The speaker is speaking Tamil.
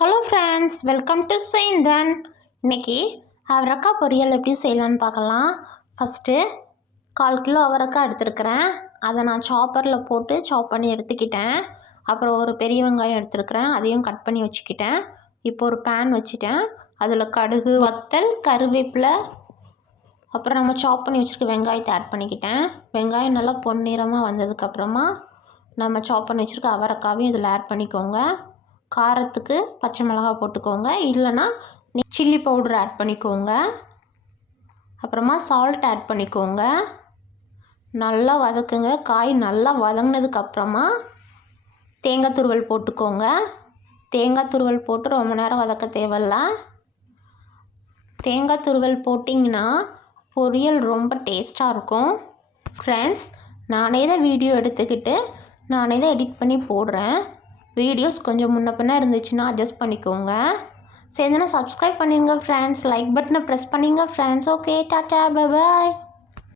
Hello friends, welcome to Senthan. இன்றைக்கி அவரைக்காய் பொரியல் எப்படி செய்யலான்னு பார்க்கலாம். ஃபஸ்ட்டு 1/4 கிலோ அவரைக்காய் எடுத்துருக்கிறேன். அதை நான் சாப்பரில் போட்டு சாப் பண்ணி எடுத்துக்கிட்டேன். அப்புறம் ஒரு பெரிய வெங்காயம் எடுத்துருக்கிறேன், அதையும் கட் பண்ணி வச்சுக்கிட்டேன். இப்போ ஒரு பேன் வச்சுட்டேன். அதில் கடுகு, வத்தல், கருவேப்பிலை, அப்புறம் நம்ம சாப் பண்ணி வச்சுருக்க வெங்காயத்தை ஆட் பண்ணிக்கிட்டேன். வெங்காயம் நல்லா பொன்னிறமாக வந்ததுக்கப்புறமா நம்ம சாப் பண்ணி வச்சுருக்க அவரைக்காவையும் இதில் ஆட் பண்ணிக்கோங்க. காரத்துக்கு பச்சை மிளகாய் போட்டுக்கோங்க, இல்லைன்னா சில்லி பவுடர் ஆட் பண்ணிக்கோங்க. அப்புறமா சால்ட் ஆட் பண்ணிக்கோங்க. நல்லா வதக்குங்க. காய் நல்லா வதங்கினதுக்கப்புறமா தேங்காய் துருவல் போட்டுக்கோங்க. தேங்காய் துருவல் போட்டு ரொம்ப நேரம் வதக்க தேவையில்ல. தேங்காய் துருவல் போட்டிங்கன்னா பொரியல் ரொம்ப டேஸ்ட்டாக இருக்கும். ஃப்ரெண்ட்ஸ், நானே தான் வீடியோ எடுத்துக்கிட்டு நானே தான் எடிட் பண்ணி போடுறேன். வீடியோஸ் கொஞ்சம் முன்ன பின்ன இருந்துச்சுன்னா அட்ஜஸ்ட் பண்ணிக்கோங்க. சேர்ந்துன்னா சப்ஸ்கிரைப் பண்ணிடுங்க ஃப்ரெண்ட்ஸ். லைக் பட்டனை ப்ரெஸ் பண்ணிங்க friends. Okay, tata, bye bye.